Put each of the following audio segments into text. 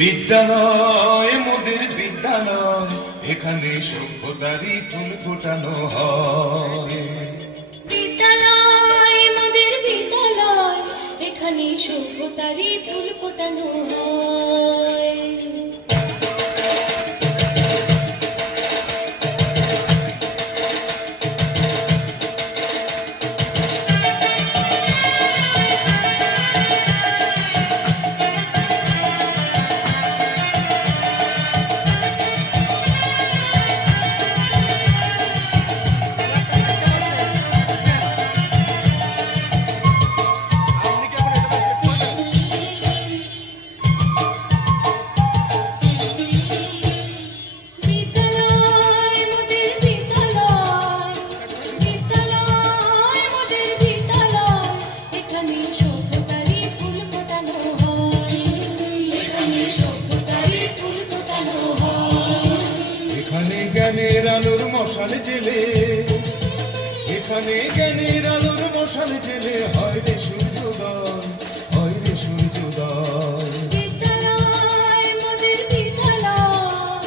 বিদ্যালয় মোদের বিদ্যালয়, এখানে সভ্যতারই ফুল ফোটানো হয়। বিদ্যালয় মোদের বিদ্যালয়, এখানে সভ্যতারই ফুল ফোটানো হয়। এখানে জ্ঞানের আলোর মশাল জেলে, এখানে জ্ঞানের আলোর মশাল জেলে হয় রে সূর্যোদয়, হয় রে সূর্যোদয়। বিদ্যালয় মোদের বিদ্যালয়,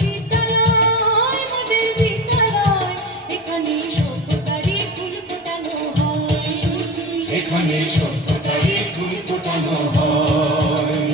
বিদ্যালয় মোদের বিদ্যালয়, এখানে সভ্যতারই ফুল ফোটানো হয়। এখানে সভ্যতারই ফুল ফোটানো হয়।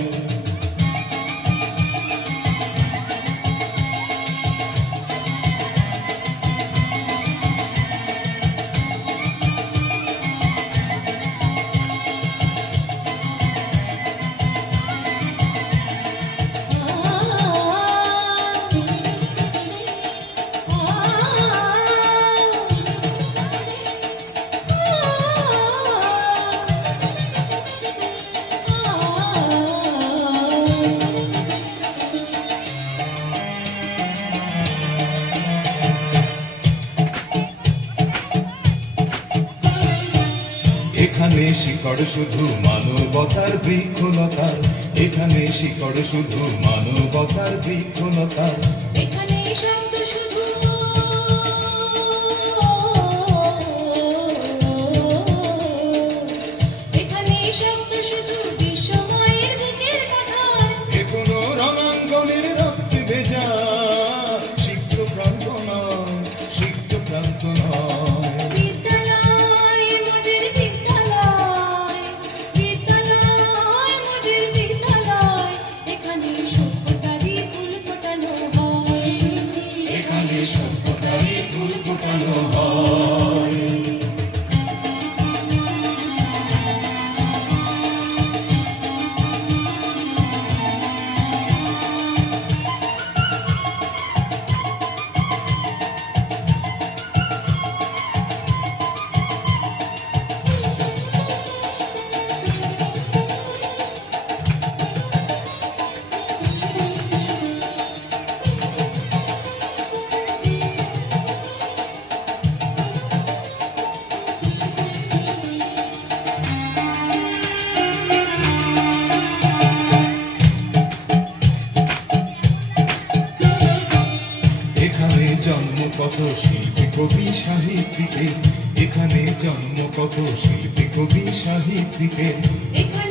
এখানে শিকড় শুধু মানবতার বৃক্ষলতার, এখানে শিকড় শুধু মানবতার বৃক্ষলতার। এখানে শব্দ শুধু এখানে শব্দ শুধু বিশ্বময়ের বুকের কথা। এখনো রণাঙ্গনের রক্তে ভেজা সিক্ত প্রান্ত নয়, সিক্ত প্রান্ত নয়। বিদ্যালয় মোদের বিদ্যালয়, বিদ্যালয় মোদের বিদ্যালয়, এখানে সভ্যতারই ফুল ফোটানো হয়। এখানে সভ্যতারই ফুল ফোটানো হয়। এখানে জন্ম কত শিল্পী কবি সাহিত্যিকের, এখানে জন্ম কত শিল্পী কবি সাহিত্যিকের। এখানে